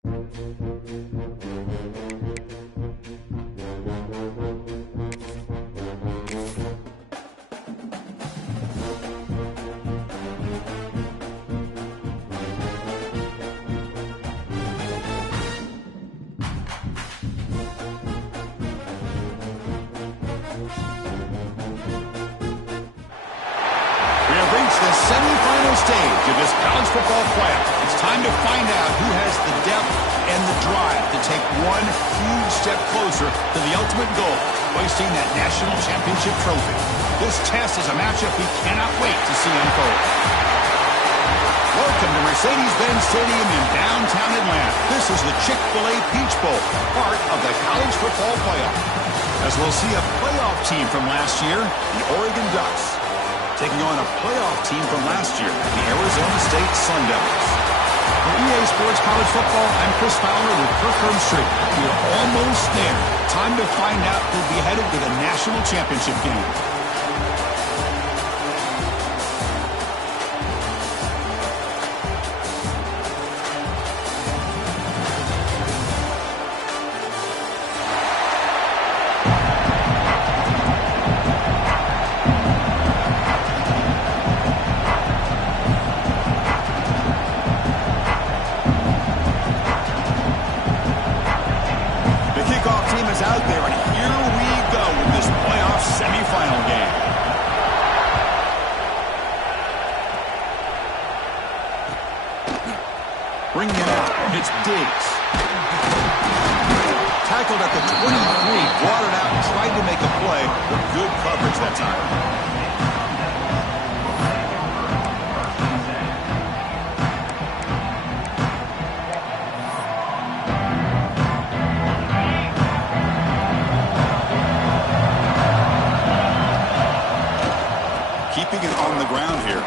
The semifinal stage of this college football playoff. It's time to find out who has the depth and the drive to take one huge step closer to the ultimate goal, hoisting that national championship trophy. This test is a matchup we cannot wait to see unfold. Welcome to Mercedes-Benz Stadium in downtown Atlanta. This is the Chick-fil-A Peach Bowl, part of the college football playoff. As we'll see a playoff team from last year, the Oregon Ducks, taking on a playoff team from last year, the Arizona State Sun Devils. For EA Sports College Football, I'm Chris Fowler with Kirk Herbstreit. We're almost there. Time to find out who'll be headed to the national championship game. Out there, and here we go with this playoff semifinal game. Bringing it out, it's Diggs. Tackled at the 23, brought it out and tried to make a play, but good coverage that time. Keeping it on the ground here.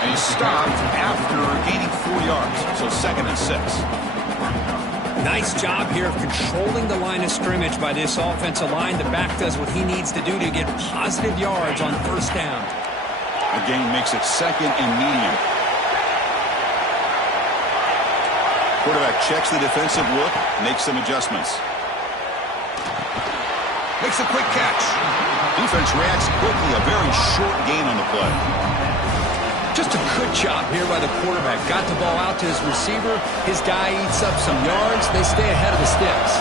And he stopped after gaining 4 yards, so 2nd and 6. Nice job here of controlling the line of scrimmage by this offensive line. The back does what he needs to do to get positive yards on 1st down. The gain makes it 2nd and medium. Quarterback checks the defensive look, makes some adjustments. Makes a quick catch. Defense reacts quickly, a very short gain on the play. Just a good job here by the quarterback. Got the ball out to his receiver. His guy eats up some yards. They stay ahead of the sticks.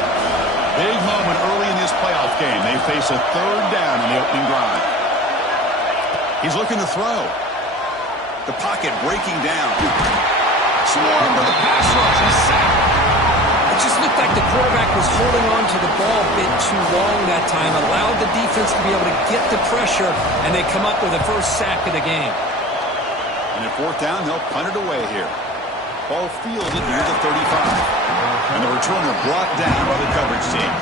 Big moment early in this playoff game. They face a 3rd down on the opening drive. He's looking to throw. The pocket breaking down. Swarmed to the pass rush. He's sacked. It just looked like the quarterback was holding on to the ball a bit too long that time, allowed the defense to be able to get the pressure, and they come up with the 1st sack of the game. And at 4th down, they'll punt it away here. Ball fielded near the 35. And the returner brought down by the coverage team.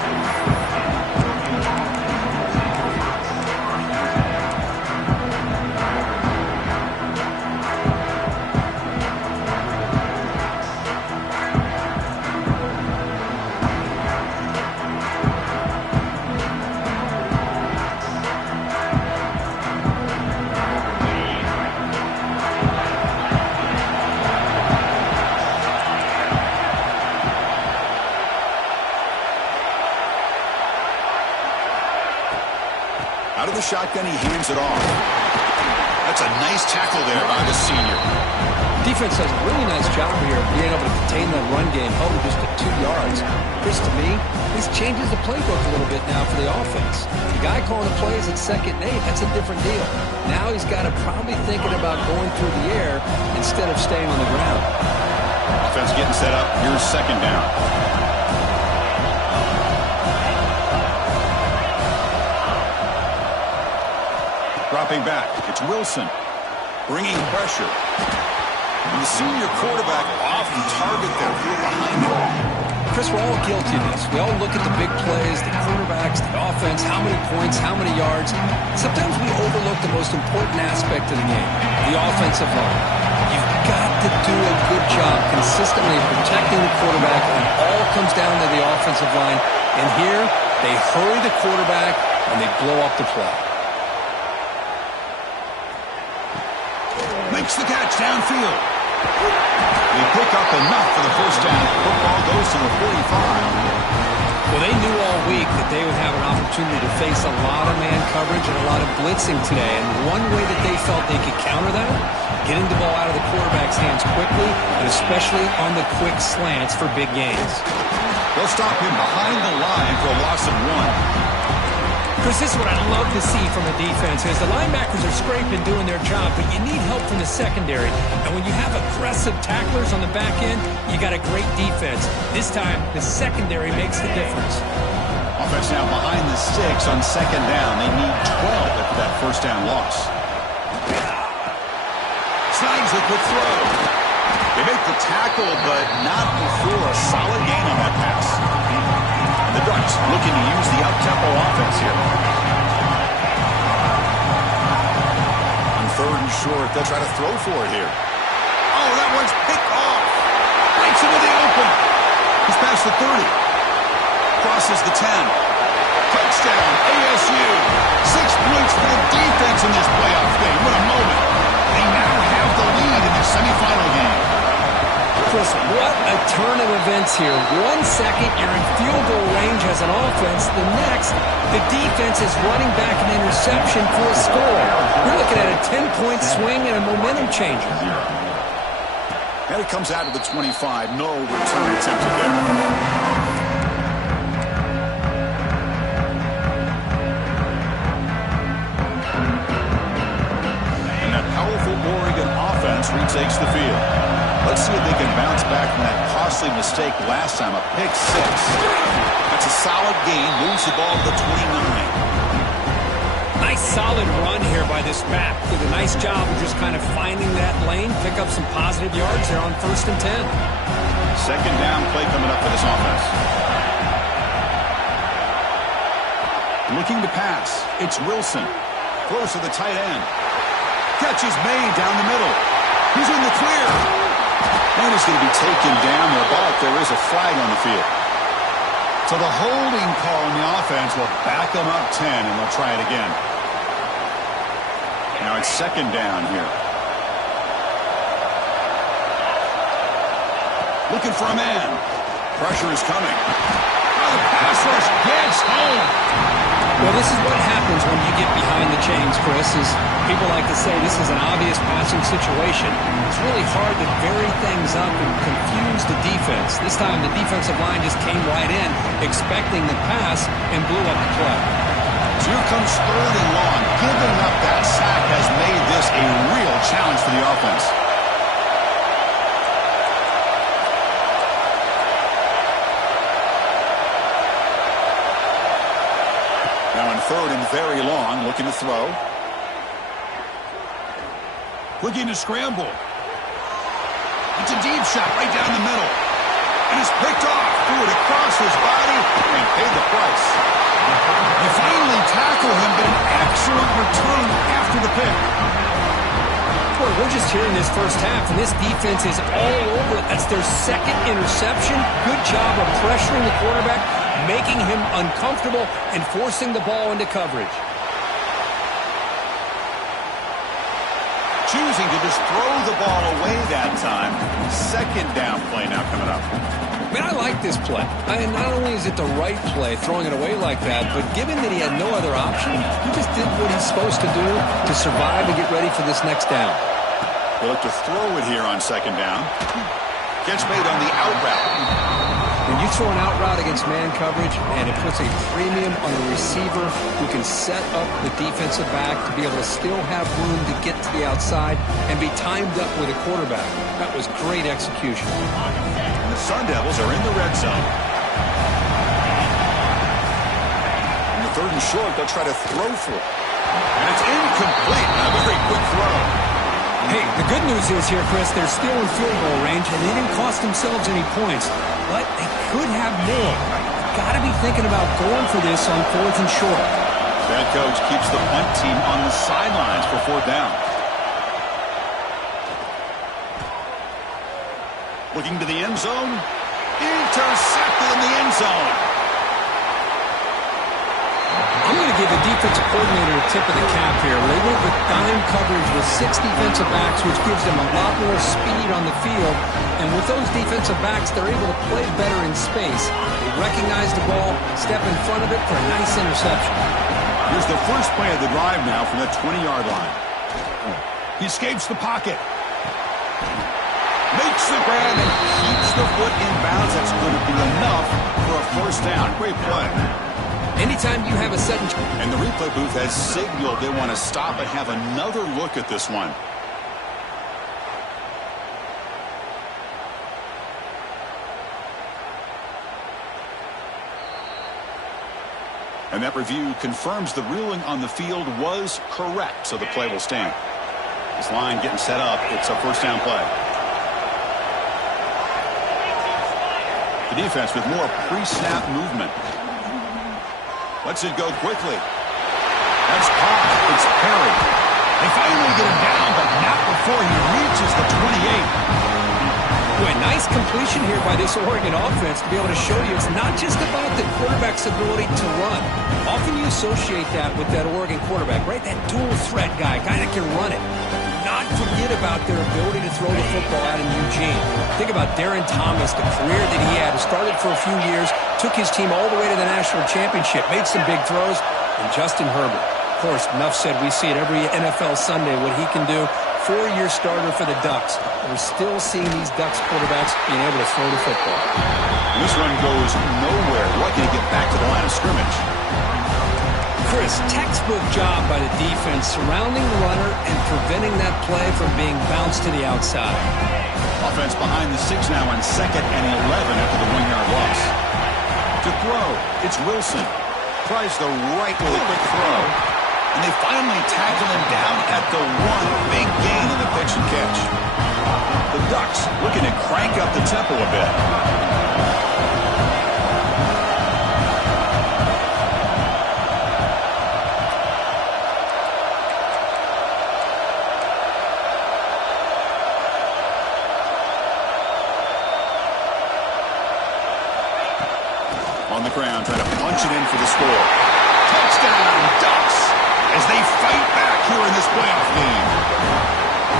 Out of the shotgun, he hands it off. That's a nice tackle there by the senior. Defense does a really nice job here of being able to contain that run game, held it just at 2 yards. Chris, to me, this changes the playbook a little bit now for the offense. The guy calling the plays at 2nd and 8, that's a different deal. Now he's got to probably thinking about going through the air instead of staying on the ground. Offense getting set up. Here's 2nd down. Dropping back, it's Wilson, bringing pressure. And the senior quarterback off the target there, behind him. Chris, we're all guilty of this. We all look at the big plays, the quarterbacks, the offense, how many points, how many yards. Sometimes we overlook the most important aspect of the game, the offensive line. You've got to do a good job consistently protecting the quarterback, and it all comes down to the offensive line. And here, they hurry the quarterback, and they blow up the play. Makes the catch downfield. They pick up enough for the first down. Football goes to the 45. Well, they knew all week that they would have an opportunity to face a lot of man coverage and a lot of blitzing today. And one way that they felt they could counter that, getting the ball out of the quarterback's hands quickly, and especially on the quick slants for big gains. They'll stop him behind the line for a loss of 1. Chris, this is what I love to see from a defense is the linebackers are scraping, doing their job, but you need help from the secondary. And when you have aggressive tacklers on the back end, you got a great defense. This time, the secondary makes the difference. Offense now behind the 6 on second down. They need 12 after that first down loss. Snags the quick throw. They make the tackle, but not before a solid gain on that pass. The Ducks looking to use the up-tempo offense here. On third and short, they'll try to throw for it here. Oh, that one's picked off. Breaks into the open. He's past the 30. Crosses the 10. Touchdown, ASU. 6 points for the defense in this playoff game. What a moment. They now have the lead in the semifinal game. Chris, what a turn of events here. 1 second, you're in field goal range as an offense. The next, the defense is running back an interception for a score. We're looking at a 10-point swing and a momentum changer. And it comes out of the 25. No return attempted there. Oregon offense retakes the field. Let's see if they can bounce back from that costly mistake last time, a pick 6. That's a solid gain, moves the ball to the 29. Nice solid run here by this back. Did a nice job of just kind of finding that lane, pick up some positive yards there on 1st and 10. Second down play coming up for this offense. Looking to pass. It's Wilson. Throws to the tight end. Catch is made down the middle. He's in the clear. And he's going to be taken down there, but there is a flag on the field. So the holding call on the offense will back them up 10, and they'll try it again. Now it's second down here. Looking for a man. Pressure is coming. Oh, the pass rush gets home. Well, this is what happens when you get behind the chains, Chris, is people like to say this is an obvious passing situation. It's really hard to vary things up and confuse the defense. This time the defensive line just came right in, expecting the pass, and blew up the play. So here comes third and long. Giving up that sack has made this a real challenge for the offense. Now in third and very long, looking to throw. Looking to scramble. It's a deep shot right down the middle. And it's picked off. Threw it across his body and paid the price. They finally tackle him, but an excellent return after the pick. Boy, we're just hearing this first half, and this defense is all over it. That's their second interception. Good job of pressuring the quarterback, making him uncomfortable, and forcing the ball into coverage. Choosing to just throw the ball away that time. Second down play now coming up. Man, I like this play. Not only is it the right play, throwing it away like that, but given that he had no other option, he just did what he's supposed to do to survive and get ready for this next down. He'll look to throw it here on second down. Catch made on the out route. When you throw an out route against man coverage, and it puts a premium on the receiver who can set up the defensive back to be able to still have room to get to the outside and be timed up with a quarterback. That was great execution. And the Sun Devils are in the red zone. In the third and short, they'll try to throw for it. And it's incomplete. A very quick throw. Hey, the good news is here, Chris, they're still in field goal range, and they didn't cost themselves any points. But they could have more. Got to be thinking about going for this on 4th and short. Head coach keeps the punt team on the sidelines for 4th down. Looking to the end zone. Intercepted in the end zone. I'm going to give a defensive coordinator a tip of the cap here. They went with dime coverage with 6 defensive backs, which gives them a lot more speed on the field. And with those defensive backs, they're able to play better in space. They recognize the ball, step in front of it for a nice interception. Here's the first play of the drive now from the 20-yard line. He escapes the pocket. Makes the grab and keeps the foot in bounds. That's going to be enough for a first down. Great play. Anytime you have a sudden... And the replay booth has signaled they want to stop and have another look at this one. And that review confirms the ruling on the field was correct, so the play will stand. This line getting set up. It's a first down play. The defense with more pre-snap movement. Lets it go quickly. That's caught. It's Perry. They finally get him down, but not before he reaches the 28. Boy, nice completion here by this Oregon offense to be able to show you it's not just about the quarterback's ability to run. Often you associate that with that Oregon quarterback, right? That dual threat guy that can run it. Not forget about their ability to throw the football out in Eugene. Think about Darren Thomas, the career that he had. Started for a few years, took his team all the way to the national championship, made some big throws, and Justin Herbert. Of course, enough said, we see it every NFL Sunday what he can do. 4-year starter for the Ducks. We're still seeing these Ducks quarterbacks being able to throw the football. And this run goes nowhere. Lucky to get back to the line of scrimmage. Chris, textbook job by the defense surrounding the runner and preventing that play from being bounced to the outside. Offense behind the 6 now on 2nd and 11 after the 1-yard loss. To throw, it's Wilson. Tries the right with a quick throw. And they finally tackle him down at the 1. Big gain in the pitch and catch. The Ducks looking to crank up the tempo a bit. On the ground, trying to punch it in for the score. Touchdown, Ducks, as they fight back here in this playoff game.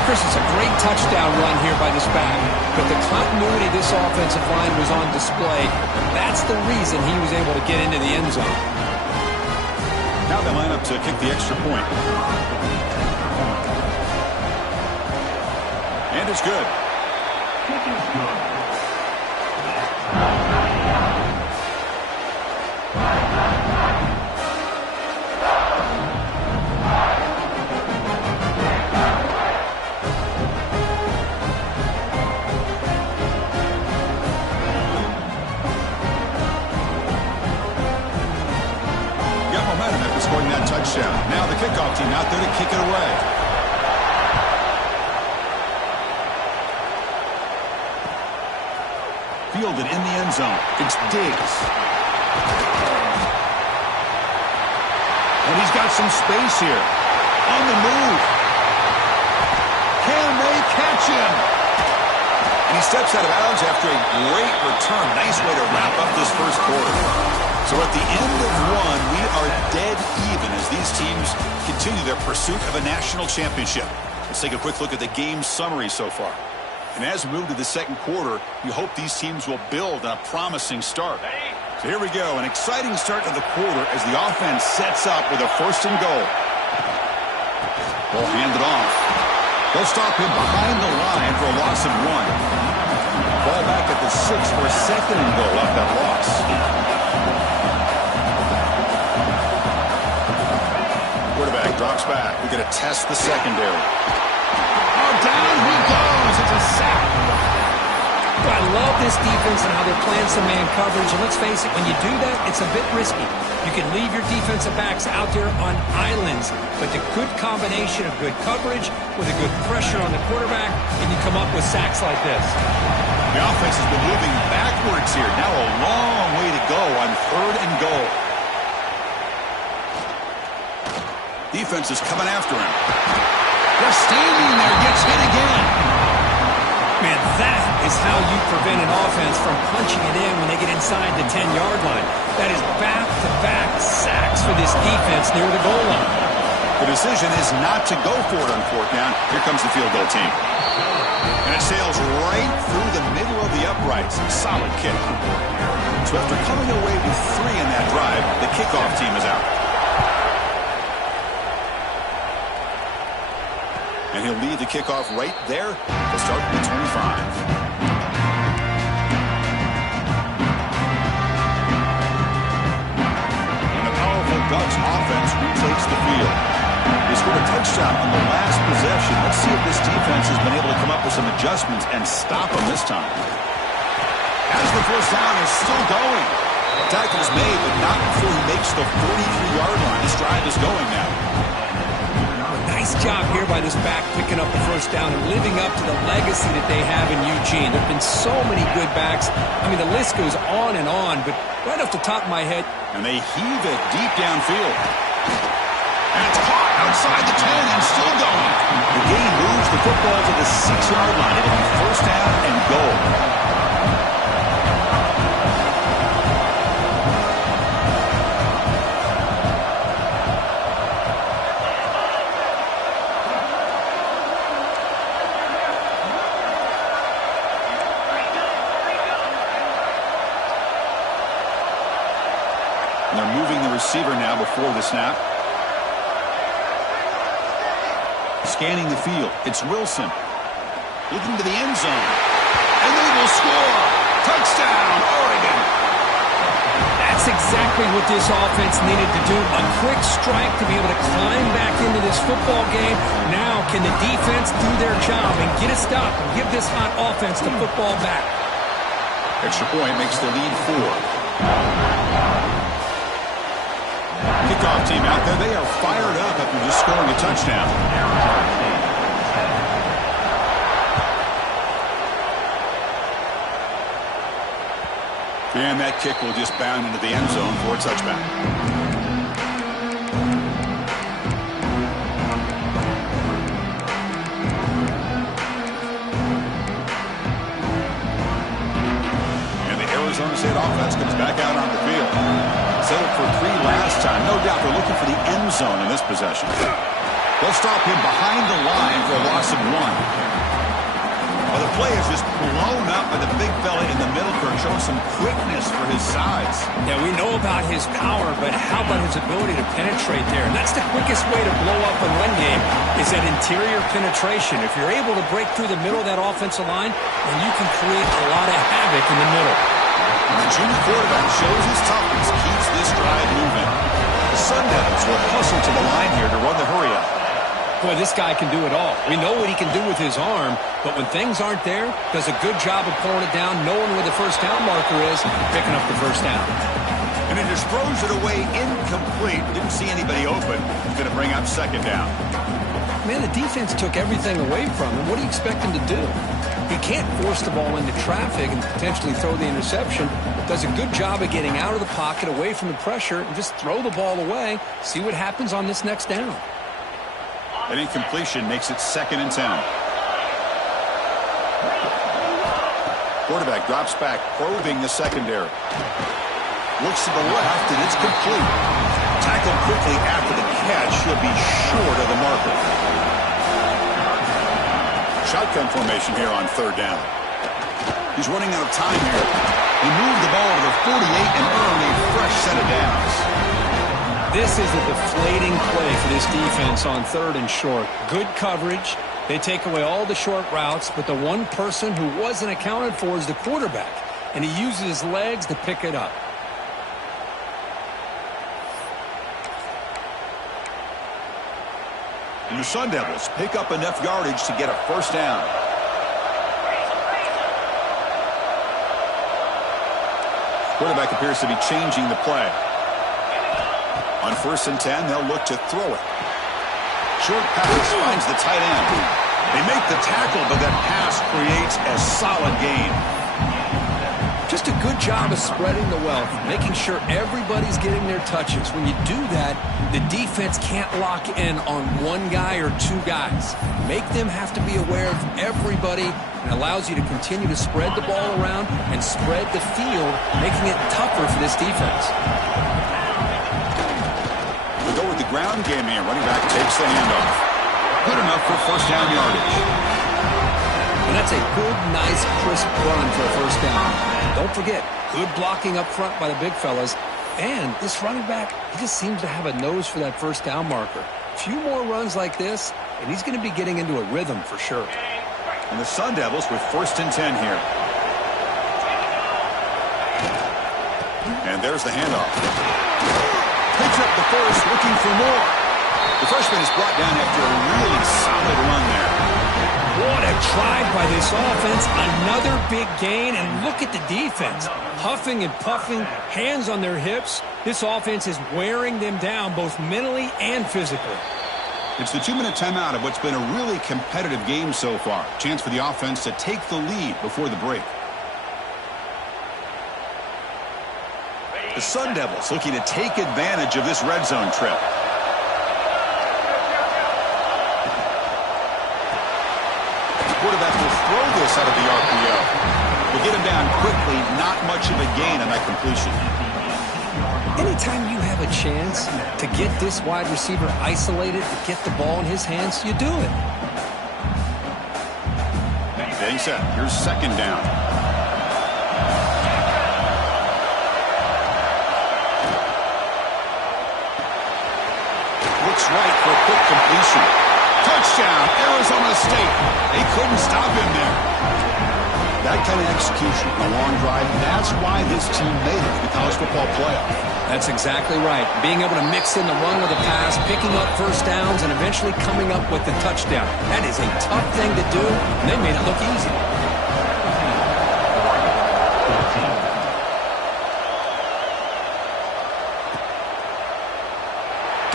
Chris, it's a great touchdown run here by this back, but the continuity of this offensive line was on display. That's the reason he was able to get into the end zone. Now they line up to kick the extra point. And it's good. Kick is good. Scoring that touchdown. Now the kickoff team out there to kick it away. Fielded in the end zone. It's Diggs. And he's got some space here. On the move. Can they catch him? And he steps out of bounds after a great return. Nice way to wrap up this first quarter. So at the end of 1, we are dead even as these teams continue their pursuit of a national championship. Let's take a quick look at the game summary so far. And as we move to the second quarter, we hope these teams will build on a promising start. So here we go, an exciting start to the quarter as the offense sets up with a 1st and goal. Ball handed off. They'll stop him behind the line for a loss of 1. Ball back at the 6 for a 2nd and goal off that loss. Quarterback drops back. We're going to test the secondary. Oh, down he goes. It's a sack. I love this defense and how they're playing some man coverage. And let's face it, when you do that, it's a bit risky. You can leave your defensive backs out there on islands. But the good combination of good coverage with a good pressure on the quarterback, and you come up with sacks like this. The offense has been moving backwards here. Now a long way to go on 3rd and goal. Defense is coming after him. They're standing there, gets hit again. Man, that is how you prevent an offense from punching it in when they get inside the 10-yard line. That is back-to-back sacks for this defense near the goal line. The decision is not to go for it on fourth down. Here comes the field goal team. And it sails right through the middle of the uprights. Solid kick. So after coming away with 3 in that drive, the kickoff team is out. And he'll lead the kickoff right there to start the 25. Ducks offense retakes the field. They scored a touchdown on the last possession. Let's see if this defense has been able to come up with some adjustments and stop them this time. As the first down is still going. Tackle is made, but not before he makes the 43-yard line. This drive is going now. Nice job here by this back picking up the first down and living up to the legacy that they have in Eugene. There have been so many good backs. I mean, the list goes on, but right off the top of my head. And they heave it deep downfield. And it's caught outside the 10 and still going. The game moves the football to the 6-yard line. It'll be first down and goal. They're moving the receiver now before the snap. Scanning the field. It's Wilson. Looking to the end zone. And they will score. Touchdown, Oregon. That's exactly what this offense needed to do. A quick strike to be able to climb back into this football game. Now can the defense do their job and get a stop and give this hot offense the football back? Extra point makes the lead 4. Kickoff team out there. They are fired up after just scoring a touchdown. And that kick will just bound into the end zone for a touchback. And the Arizona State offense comes back out on the field. Settled for 3 last time. No doubt they're looking for the end zone in this possession. They'll stop him behind the line for a loss of 1. Well, the play is just blown up by the big fella in the middle for showing some quickness for his size. Yeah, we know about his power, but how about his ability to penetrate there? And that's the quickest way to blow up a run game is that interior penetration. If you're able to break through the middle of that offensive line, then you can create a lot of havoc in the middle. The junior quarterback shows his toughness, keeps this drive moving. The Sun Devils will hustle to the line here to run the hurry-up. Boy, this guy can do it all. We know what he can do with his arm, but when things aren't there, does a good job of pulling it down, knowing where the first down marker is, picking up the first down. And he just throws it away incomplete. Didn't see anybody open. He's going to bring up second down. Man, the defense took everything away from him. What do you expect him to do? He can't force the ball into traffic and potentially throw the interception. Does a good job of getting out of the pocket, away from the pressure, and just throw the ball away. See what happens on this next down. An incompletion makes it 2nd and 10. Quarterback drops back, probing the secondary. Looks to the left, and it's complete. Tackled quickly after the catch. He'll be short of the marker. Shotgun formation here on 3rd down. He's running out of time here. He moved the ball to the 48 and earned a fresh set of downs. This is a deflating play for this defense on 3rd and short. Good coverage. They take away all the short routes, but the one person who wasn't accounted for is the quarterback, and he uses his legs to pick it up. And the Sun Devils pick up enough yardage to get a first down. Quarterback appears to be changing the play. On 1st and 10, they'll look to throw it. Short pass finds the tight end. They make the tackle, but that pass creates a solid gain. Just a good job of spreading the wealth, making sure everybody's getting their touches. When you do that, the defense can't lock in on one guy or two guys. Make them have to be aware of everybody, and allows you to continue to spread the ball around and spread the field, making it tougher for this defense. We go with the ground game here. Running back takes the handoff. Good enough for first down yardage. And that's a good, nice, crisp run for a first down. Don't forget, good blocking up front by the big fellas. And this running back, he just seems to have a nose for that first down marker. A few more runs like this, and he's going to be getting into a rhythm for sure. And the Sun Devils with 1st and 10 here. And there's the handoff. Picks up the first, looking for more. The freshman is brought down after a really solid run there. What a drive by this offense. Another big gain, and look at the defense. Huffing and puffing, hands on their hips. This offense is wearing them down both mentally and physically. It's the 2-minute timeout of what's been a really competitive game so far. Chance for the offense to take the lead before the break. The Sun Devils looking to take advantage of this red zone trip. Quarterback will throw this out of the RPO. We'll get him down quickly. Not much of a gain on that completion. Anytime you have a chance to get this wide receiver isolated, to get the ball in his hands, you do it. Getting set. Here's second down. Looks right for a quick completion. Touchdown, Arizona State. They couldn't stop him there. That kind of execution, a long drive, that's why this team made it to the college football playoff. That's exactly right. Being able to mix in the run with a pass, picking up first downs, and eventually coming up with the touchdown. That is a tough thing to do, and they made it look easy.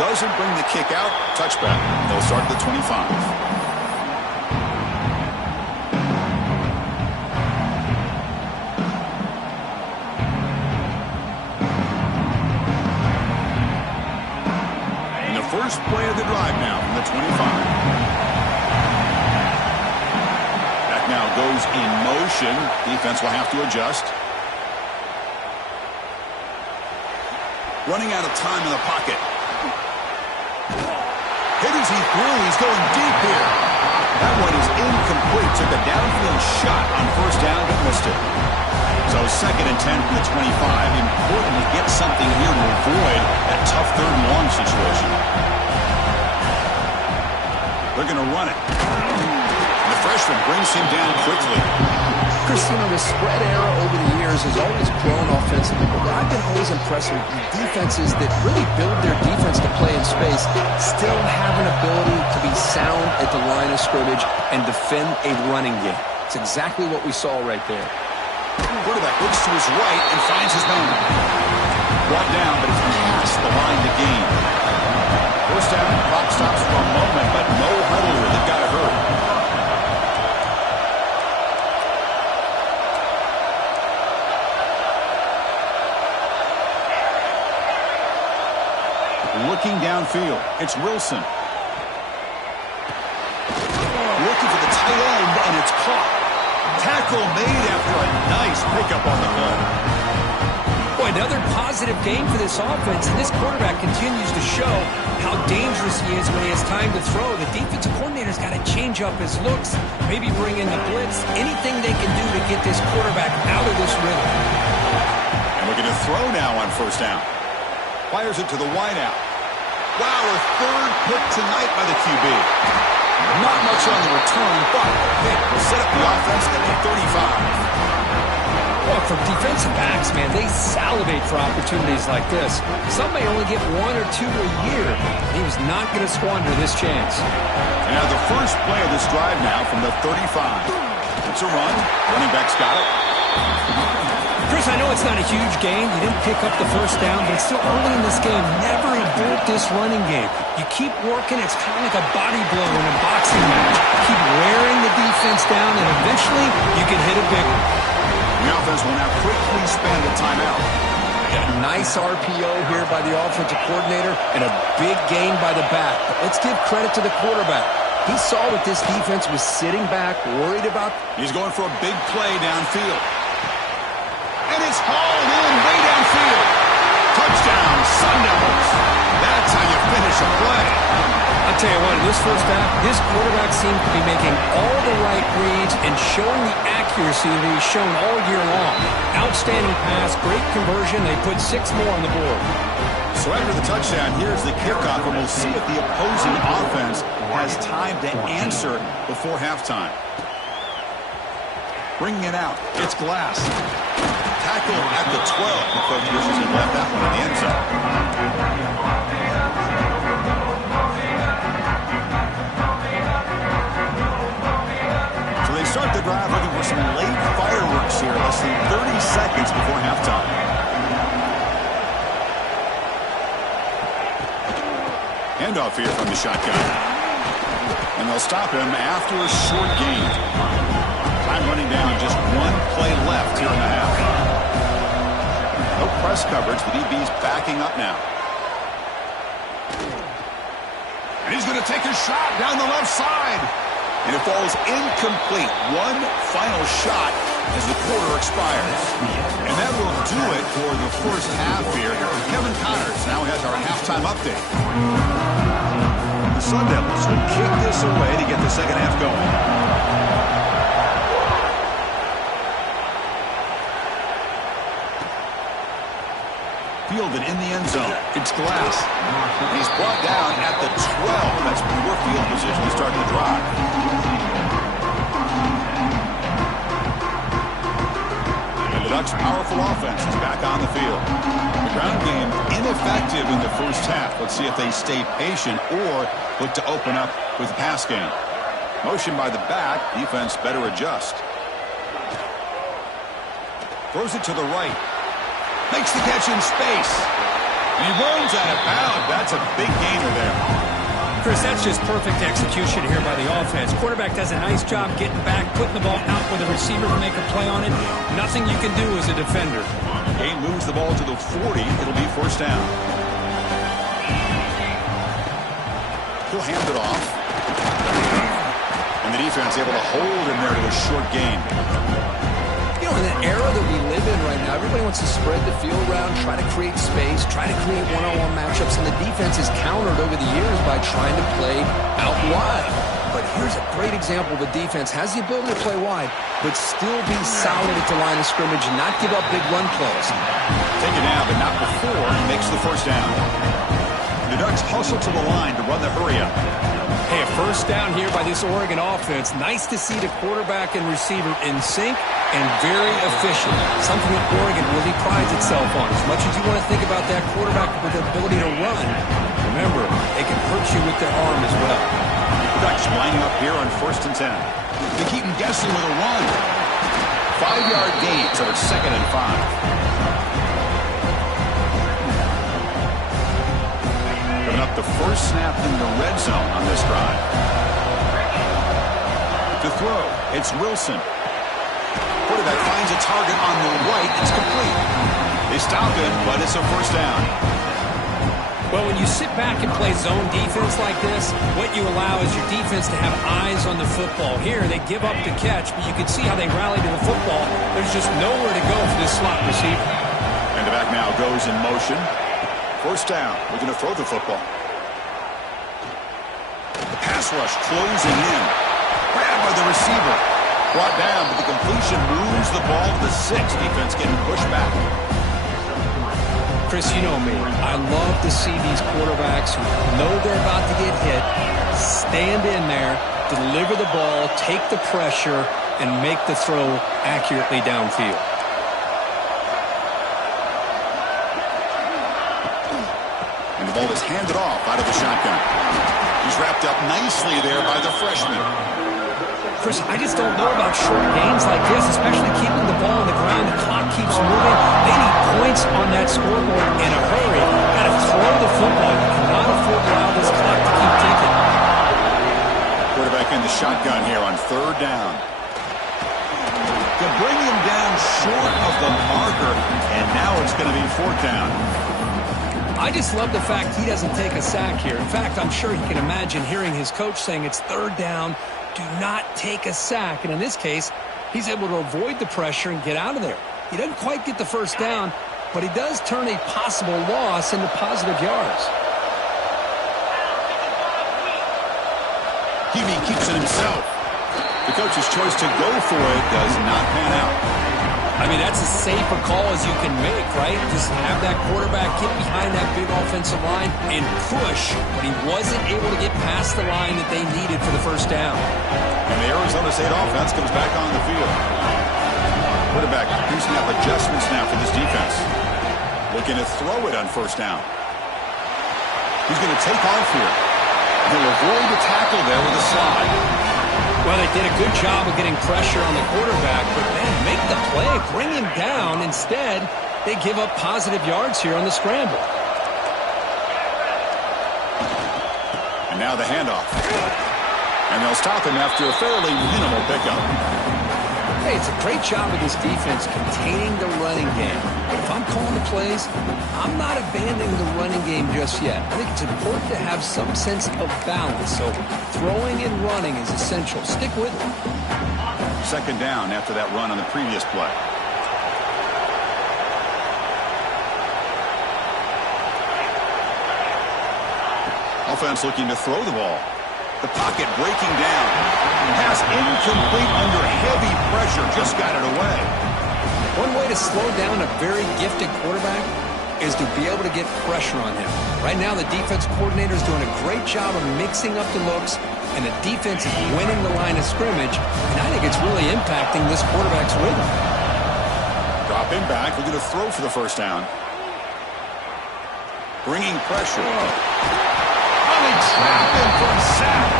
Doesn't bring the kick out. Touchback. They'll start at the 25. First play of the drive now from the 25. That now goes in motion. Defense will have to adjust. Running out of time in the pocket. Hit as he threw. He's going deep here. That one is incomplete. Took a downfield shot on first down, but missed it. So 2nd and 10 from the 25. Important to get something here to avoid that tough 3rd and long situation. They're going to run it. The freshman brings him down quickly. Christina, the spread era over the years has always grown offensively, but what I've been always impressed with defenses that really build their defense to play in space still have an ability to be sound at the line of scrimmage and defend a running game. It's exactly what we saw right there. Quarterback looks to his right and finds his man. Brought down, but it's past the line to gain. First down, clock stops for a moment, but no huddle here. They've got to hurry. Looking downfield, it's Wilson. Looking for the tight end, and it's caught. Tackle made after a nice pickup on the play. Boy, another positive game for this offense, and this quarterback continues to show how dangerous he is when he has time to throw. The defensive coordinator's got to change up his looks, maybe bring in the blitz, anything they can do to get this quarterback out of this rhythm. And we're going to throw now on first down. Fires it to the wideout. Wow, a 3rd pick tonight by the QB. Not much on the return, but the pick will set up the offense at the 35. Well, for defensive backs, man, they salivate for opportunities like this. Some may only get 1 or 2 a year. He was not going to squander this chance. And now the first play of this drive now from the 35. It's a run. Running back's got it. Chris, I know it's not a huge gain. You didn't pick up the first down, but it's still early in this game. Never abort this running game. You keep working. It's kind of like a body blow in a boxing match. Keep wearing the defense down, and eventually you can hit a big one. The offense will now quickly spend a timeout. A nice RPO here by the offensive coordinator and a big gain by the back. But let's give credit to the quarterback. He saw that this defense was sitting back, worried about. He's going for a big play downfield. And it's hauled in way downfield. Touchdown, Sun Devils. That's how you finish a play. I'll tell you what, in this first half, this quarterback seems to be making all the right reads and showing the accuracy that he's shown all year long. Outstanding pass, great conversion. They put 6 more on the board. So after the touchdown, here's the kickoff, and we'll see if the opposing offense has time to answer before halftime. Bringing it out, it's Glass. Tackle at the 12. The coach wishes he left that one in the end zone. Start the drive looking for some late fireworks here, less than 30 seconds before halftime. Handoff here from the shotgun. And they'll stop him after a short gain. Time running down, just 1 play left here in the half. No press coverage, the DB's backing up now. And he's going to take a shot down the left side. And it falls incomplete. One final shot as the quarter expires. And that will do it for the first half here. Kevin Connors now has our halftime update. The Sun Devils will kick this away to get the second half going. Fielded in the end zone. It's Glass. He's brought down at the 12. That's poor field position to start the drive. And the Ducks' powerful offense is back on the field. The ground game ineffective in the first half. Let's see if they stay patient or look to open up with the pass game. Motion by the back. Defense better adjust. Throws it to the right. Makes the catch in space. And he runs out of bounds. That's a big gainer there. Chris, that's just perfect execution here by the offense. Quarterback does a nice job getting back, putting the ball out where the receiver can make a play on it. Nothing you can do as a defender. Game moves the ball to the 40. It'll be first down. He'll hand it off. And the defense able to hold him there to a short gain. You know, in the era that we live in right now, everybody wants to spread the field around, try to create space, try to create one-on-one matchups, and the defense is countered over the years by trying to play out wide. But here's a great example of a defense has the ability to play wide, but still be solid at the line of scrimmage and not give up big run plays. Take it now, but not before he makes the first down. The Ducks hustle to the line to run the hurry-up. Hey, a first down here by this Oregon offense. Nice to see the quarterback and receiver in sync and very efficient. Something that Oregon really prides itself on. As much as you want to think about that quarterback with the ability to run, remember, they can hurt you with their arm as well. Ducks lining up here on 1st and 10. They keep him guessing with a run. 5-yard gain, so it's 2nd and 5. Coming up the first snap in the red zone on this drive. To throw, it's Wilson. Quarterback finds a target on the right. It's complete. They stop him, but it's a first down. Well, when you sit back and play zone defense like this, what you allow is your defense to have eyes on the football. Here, they give up the catch, but you can see how they rally to the football. There's just nowhere to go for this slot receiver. And the back now goes in motion. First down. We're going to throw the football. The pass rush closing in. Grabbed by the receiver. Brought down, but the completion moves the ball to the 6. Defense getting pushed back. Chris, you know me. I love to see these quarterbacks who know they're about to get hit, stand in there, deliver the ball, take the pressure, and make the throw accurately downfield. And the ball is handed off out of the shotgun. He's wrapped up nicely there by the freshman. Chris, I just don't know about short gains like this, especially keeping the ball on the ground. The clock keeps moving. They need points on that scoreboard in a hurry. Got to throw the football. You cannot afford to allow this clock to keep ticking. Quarterback in the shotgun here on 3rd down. To bring him down short of the marker, and now it's going to be fourth down. I just love the fact he doesn't take a sack here. In fact, I'm sure he can imagine hearing his coach saying it's third down, do not take a sack. And in this case, he's able to avoid the pressure and get out of there. He doesn't quite get the first down, but he does turn a possible loss into positive yards. QB keeps it himself. The coach's choice to go for it does not pan out. I mean, that's as safe a call as you can make, right? Just have that quarterback get behind that big offensive line and push, but he wasn't able to get past the line that they needed for the first down. And the Arizona State offense comes back on the field. Quarterback using up adjustments now for this defense. Looking to throw it on first down. He's going to take off here. He'll avoid the tackle there with a slide. Well, they did a good job of getting pressure on the quarterback, but man, make the play, bring him down. Instead, they give up positive yards here on the scramble. And now the handoff. And they'll stop him after a fairly minimal pickup. Hey, it's a great job of this defense containing the running game. But if I'm calling the plays, I'm not abandoning the running game just yet. I think it's important to have some sense of balance. So throwing and running is essential. Stick with it. Second down after that run on the previous play. Offense looking to throw the ball. The pocket breaking down. Pass incomplete under heavy pressure. Just got it away. One way to slow down a very gifted quarterback is to be able to get pressure on him. Right now, the defense coordinator is doing a great job of mixing up the looks, and the defense is winning the line of scrimmage, and I think it's really impacting this quarterback's rhythm. Drop him back. We're going to throw for the first down. Bringing pressure. Trap him from sack.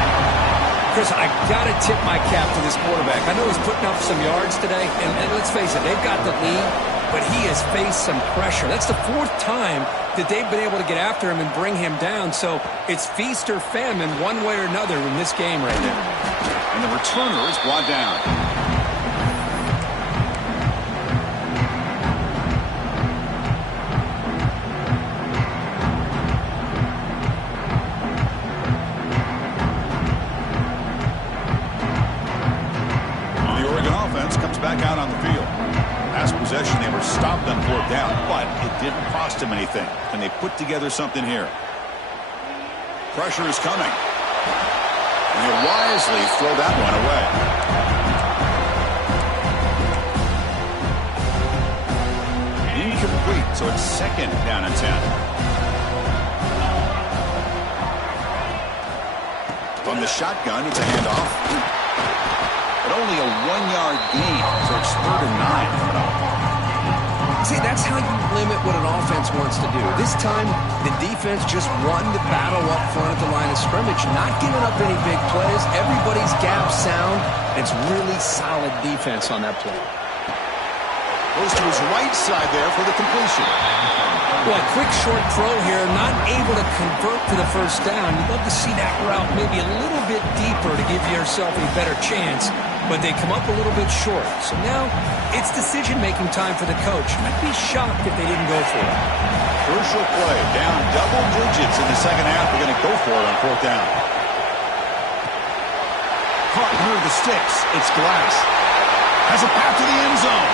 Chris, I got to tip my cap to this quarterback. I know he's putting up some yards today, and let's face it, they've got the lead, but he has faced some pressure. That's the fourth time that they've been able to get after him and bring him down, so it's feast or famine one way or another in this game right now. And the returner is brought down. Out on the field. Last possession, they were stopped on fourth down, but it didn't cost them anything. And they put together something here. Pressure is coming. And they wisely throw that one away. Incomplete, so it's second down and 10. From the shotgun, it's a handoff. But only a 1-yard gain, so it's 3rd and 9. See, that's how you limit what an offense wants to do. This time, the defense just won the battle up front at the line of scrimmage, not giving up any big plays. Everybody's gap sound. It's really solid defense on that play. Goes to his right side there for the completion. Well, a quick short throw here, not able to convert to the first down. You'd love to see that route maybe a little bit deeper to give yourself a better chance, but they come up a little bit short. So now it's decision-making time for the coach. I'd be shocked if they didn't go for it. Crucial play, down double digits in the second half. We're going to go for it on fourth down. Caught near the sticks. It's Glass. Has a path to the end zone.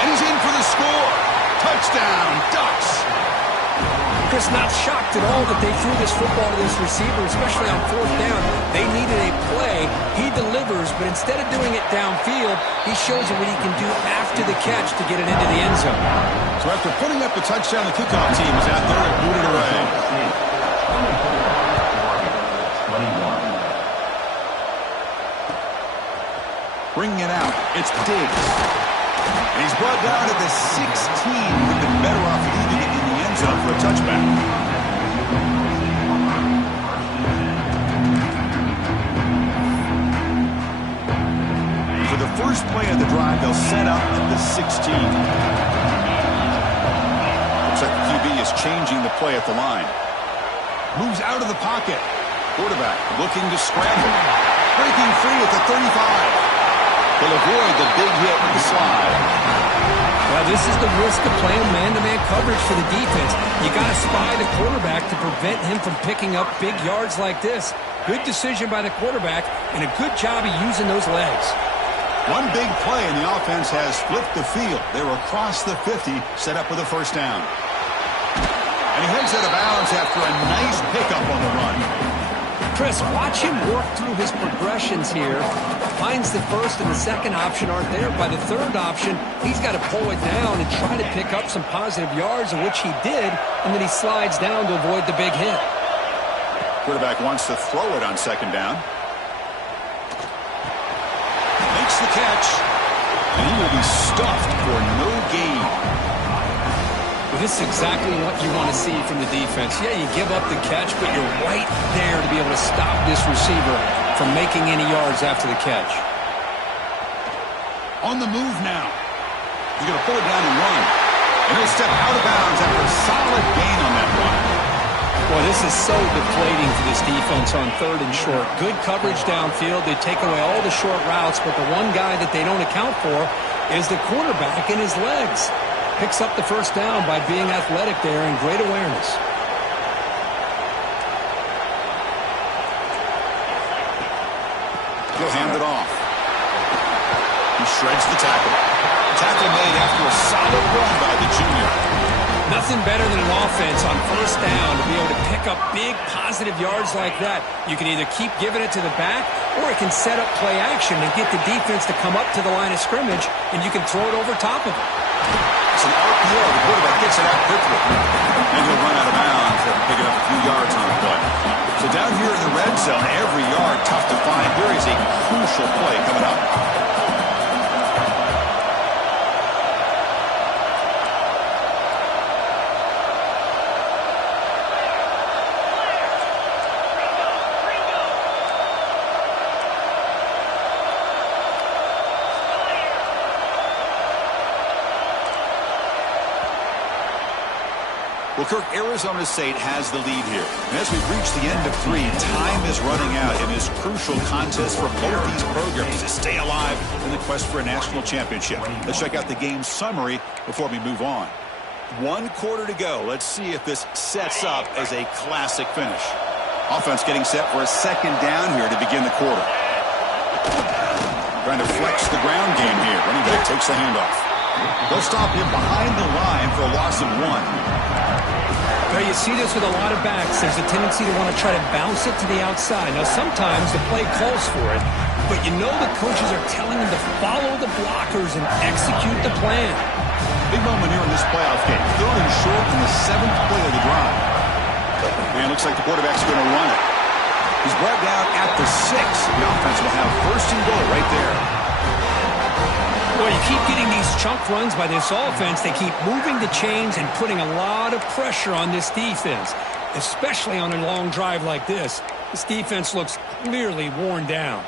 And he's in for the score. Touchdown, Ducks. Chris, not shocked at all that they threw this football to this receiver, especially on fourth down. They needed a play. He delivers, but instead of doing it downfield, he shows them what he can do after the catch to get it into the end zone. So after putting up the touchdown, the kickoff team is out there and booted away. Bringing it out, it's Diggs. And he's brought down to the 16. We've been better off leaving it in the end zone for a touchback. For the first play of the drive, they'll set up at the 16. Looks like the QB is changing the play at the line. Moves out of the pocket. Quarterback looking to scramble. Breaking free at the 35. He'll avoid the big hit with the slide. Well, this is the risk of playing man-to-man coverage for the defense. You got to spy the quarterback to prevent him from picking up big yards like this. Good decision by the quarterback, and a good job of using those legs. One big play, and the offense has flipped the field. They were across the 50, set up with a first down. And he heads out of bounds after a nice pickup on the run. Chris, watch him work through his progressions here. Finds the first and the second option aren't there. By the third option, he's got to pull it down and try to pick up some positive yards, in which he did, and then he slides down to avoid the big hit. Quarterback wants to throw it on second down. Makes the catch, and he will be stuffed for no gain. Well, this is exactly what you want to see from the defense. Yeah, you give up the catch, but you're right there to be able to stop this receiver from making any yards after the catch. On the move now. He's going to pull it down and run. And he'll step out of bounds after a solid gain on that run. Boy, this is so deflating for this defense on third and short. Good coverage downfield. They take away all the short routes, but the one guy that they don't account for is the quarterback and his legs. Picks up the first down by being athletic there and great awareness. He'll hand it off. He shreds the tackle. Tackle made after a solid run by the junior. Nothing better than an offense on first down to be able to pick up big positive yards like that. You can either keep giving it to the back, or it can set up play action and get the defense to come up to the line of scrimmage, and you can throw it over top of it. It's an RPO. The quarterback gets it out quickly. And he'll run out of bounds after picking up a few yards on the play. So down here in the red zone, every yard tough to find. Here is a crucial play coming up. Well, Kirk, Arizona State has the lead here. And as we've reached the end of 3, time is running out in this crucial contest for both these programs to stay alive in the quest for a national championship. Let's check out the game summary before we move on. 1 quarter to go. Let's see if this sets up as a classic finish. Offense getting set for a second down here to begin the quarter. Trying to flex the ground game here. Running back takes the handoff. They'll stop him behind the line for a loss of 1. Well, you see this with a lot of backs. There's a tendency to want to try to bounce it to the outside. Now, sometimes the play calls for it, but you know the coaches are telling them to follow the blockers and execute the plan. Big moment here in this playoff game. 3rd and short in the 7th play of the drive. And looks like the quarterback's going to run it. He's brought down at the 6. The offense will have 1st and goal right there. Well, you keep getting these chunk runs by this offense. They keep moving the chains and putting a lot of pressure on this defense, especially on a long drive like this. This defense looks clearly worn down.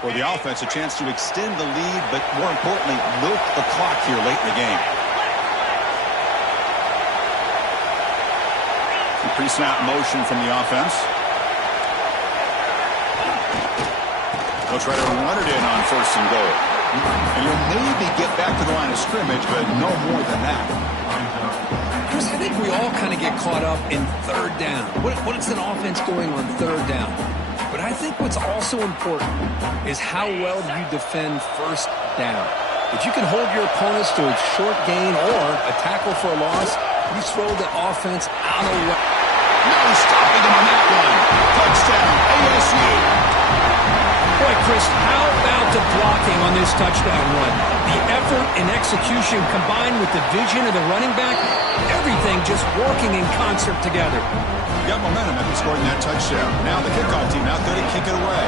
For the offense, a chance to extend the lead, but more importantly, milk the clock here late in the game. Pre-snap motion from the offense. They'll try to run it in on 1st and goal. And you'll maybe get back to the line of scrimmage, but no more than that. Chris, I think we all kind of get caught up in 3rd down. What is an offense doing on 3rd down? But I think what's also important is how well you defend 1st down. If you can hold your opponents to a short gain or a tackle for a loss, you throw the offense out of the way. No stopping him on that one. Touchdown, ASU. Boy, Chris, how about the blocking on this touchdown run? The effort and execution combined with the vision of the running back, everything just working in concert together. Got momentum after scoring that touchdown. Now the kickoff team out there to kick it away.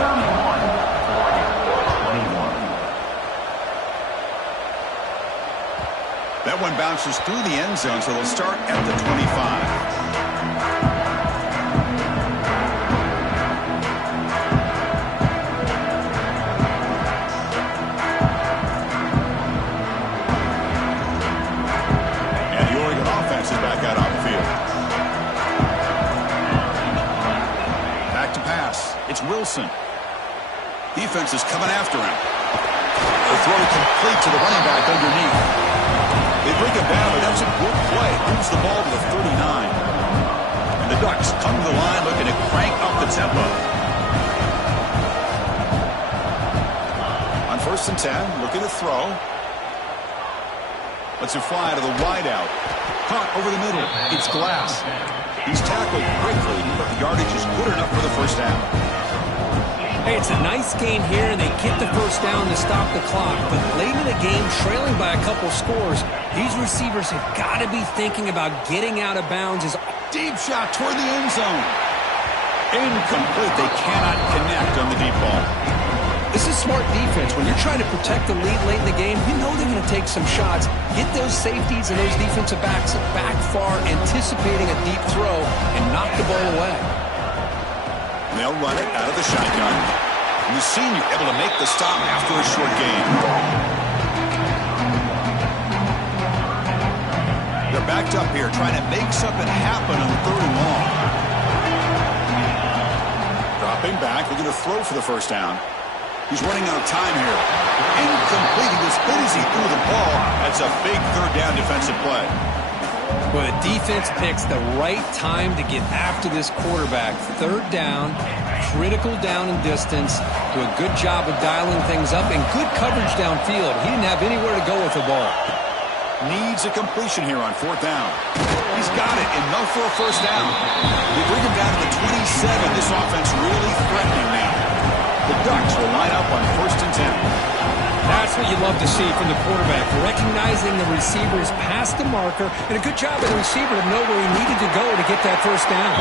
That one bounces through the end zone, so they'll start at the 25. Wilson. Defense is coming after him. The throw complete to the running back underneath. They bring it down, but that's a good play. Moves the ball to the 39. And the Ducks come to the line looking to crank up the tempo. On 1st and 10, looking to throw. Lets it fly to the wideout. Caught over the middle. It's Glass. He's tackled quickly, but the yardage is good enough for the first down. Hey, it's a nice gain here, and they get the first down to stop the clock. But late in the game, trailing by a couple scores, these receivers have got to be thinking about getting out of bounds. Deep shot toward the end zone. Incomplete. They cannot connect on the deep ball. This is smart defense. When you're trying to protect the lead late in the game, you know they're going to take some shots. Get those safeties and those defensive backs back far, anticipating a deep throw, and knock the ball away. And they'll run it out of the shotgun. And the senior able to make the stop after a short gain. They're backed up here, trying to make something happen on 3rd and long. Dropping back, looking to throw for the first down. He's running out of time here. Incomplete. He was hit as he threw the ball. That's a big 3rd down defensive play. Well, the defense picks the right time to get after this quarterback. 3rd down, critical down and distance. Do a good job of dialing things up and good coverage downfield. He didn't have anywhere to go with the ball. Needs a completion here on 4th down. He's got it. Enough for a first down. They bring him down to the 27. This offense really threatening now. The Ducks will line up on 1st and 10. That's what you love to see from the quarterback. Recognizing the receivers past the marker, and a good job of the receiver to know where he needed to go to get that first down.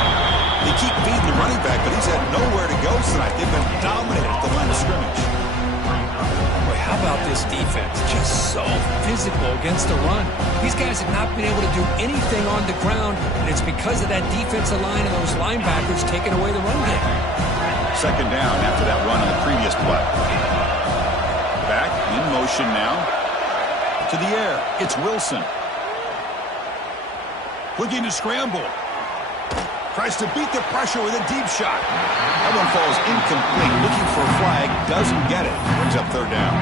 They keep feeding the running back, but he's had nowhere to go tonight. They've been dominated at the line of scrimmage. Boy, how about this defense? Just so physical against the run. These guys have not been able to do anything on the ground, and it's because of that defensive line and those linebackers taking away the run game. 2nd down after that run on the previous play. Back in motion now. To the air. It's Wilson. Looking to scramble. Tries to beat the pressure with a deep shot. That one falls incomplete. Looking for a flag. Doesn't get it. Brings up 3rd down.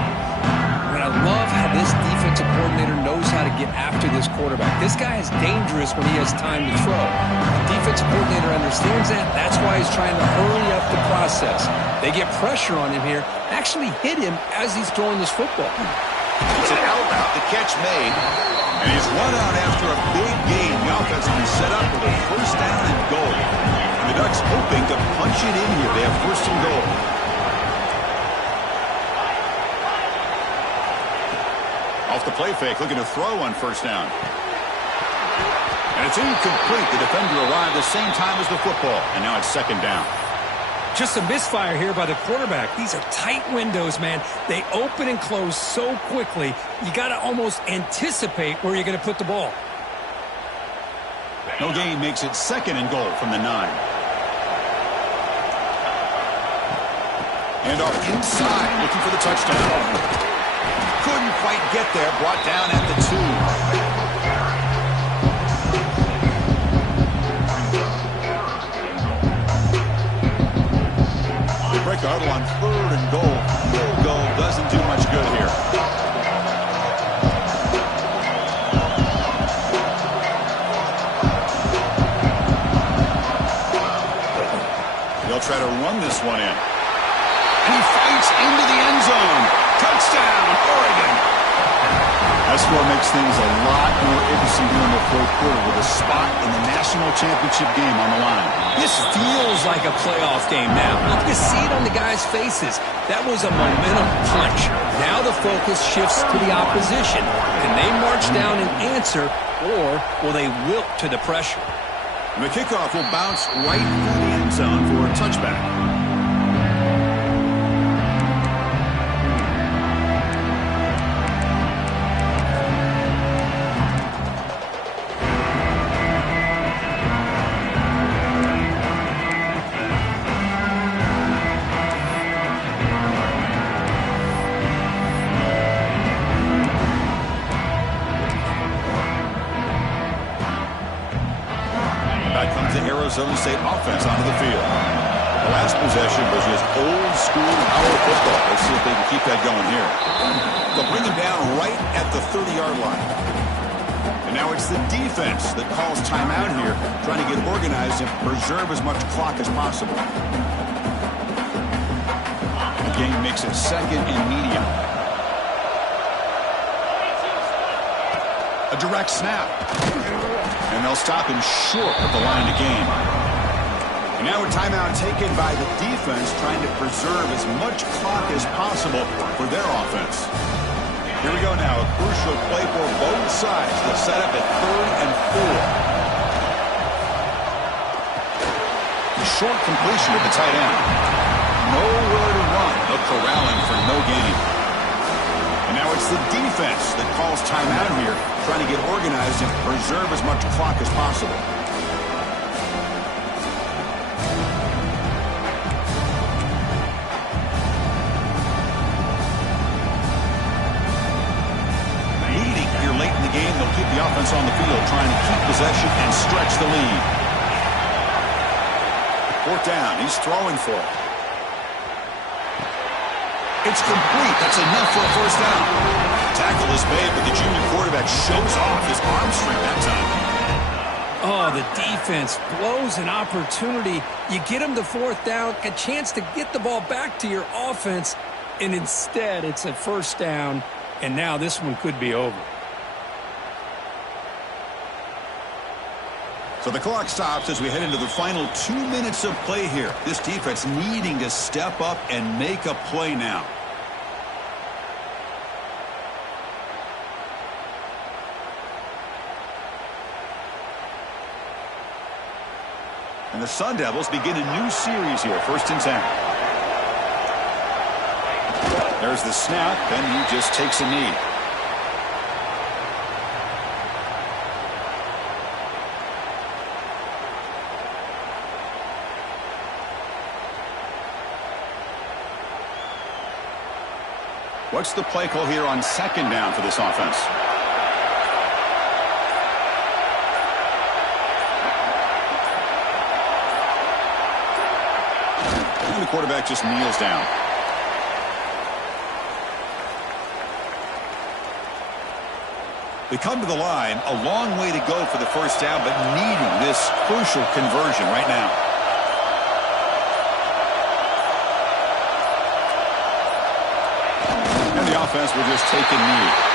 And I love how this defensive coordinator knows how to get after this quarterback. This guy is dangerous when he has time to throw. The defensive coordinator understands that. That's why he's trying to hurry up the process. They get pressure on him here, actually hit him as he's throwing this football. It's an out route. The catch made. And he's run out after a big gain. The offense will be set up with a first down and goal. And the Ducks hoping to punch it in here. They have 1st and goal. Off the play fake, looking to throw on 1st down. And it's incomplete. The defender arrived the same time as the football. And now it's 2nd down. Just a misfire here by the quarterback. These are tight windows, man. They open and close so quickly. You got to almost anticipate where you're going to put the ball. No gain makes it 2nd and goal from the 9. And are inside, looking for the touchdown. Couldn't quite get there. Brought down at the 2. Break the huddle on 3rd and goal. Field goal doesn't do much good here. They'll try to run this one in. And he fights into the end zone. Touchdown, Oregon. That score makes things a lot more interesting here in the 4th quarter with a spot in the national championship game on the line. This feels like a playoff game now. You can see it on the guys' faces. That was a momentum punch. Now the focus shifts to the opposition. Can they march down and answer, or will they wilt to the pressure? And the kickoff will bounce right through the end zone for a touchback. Arizona State offense onto the field. The last possession was just old school power football. Let's see if they can keep that going here. They'll bring him down right at the 30-yard line. And now it's the defense that calls timeout here, trying to get organized and preserve as much clock as possible. The game makes it second and medium. A direct snap. And they'll stop him short of the line of game. And now a timeout taken by the defense, trying to preserve as much clock as possible for their offense. Here we go now, a crucial play for both sides. The setup at 3rd and 4. Short completion to the tight end. Nowhere to run. A corralling for no gain. And now it's the defense that calls timeout here, trying to get organized and preserve as much clock as possible. They'll keep the offense on the field, trying to keep possession and stretch the lead. 4th down. He's throwing for it. It's complete. That's enough for a 1st down. Tackle is made, but the junior quarterback shows off his arm strength that time. Oh, the defense blows an opportunity. You get them the 4th down, a chance to get the ball back to your offense, and instead it's a 1st down, and now this one could be over. So the clock stops as we head into the final 2 minutes of play here. This defense needing to step up and make a play now. And the Sun Devils begin a new series here, 1st and 10. There's the snap, and he just takes a knee. What's the play call here on 2nd down for this offense? And the quarterback just kneels down. They come to the line, a long way to go for the 1st down, but needing this crucial conversion right now. And the offense will just take a knee.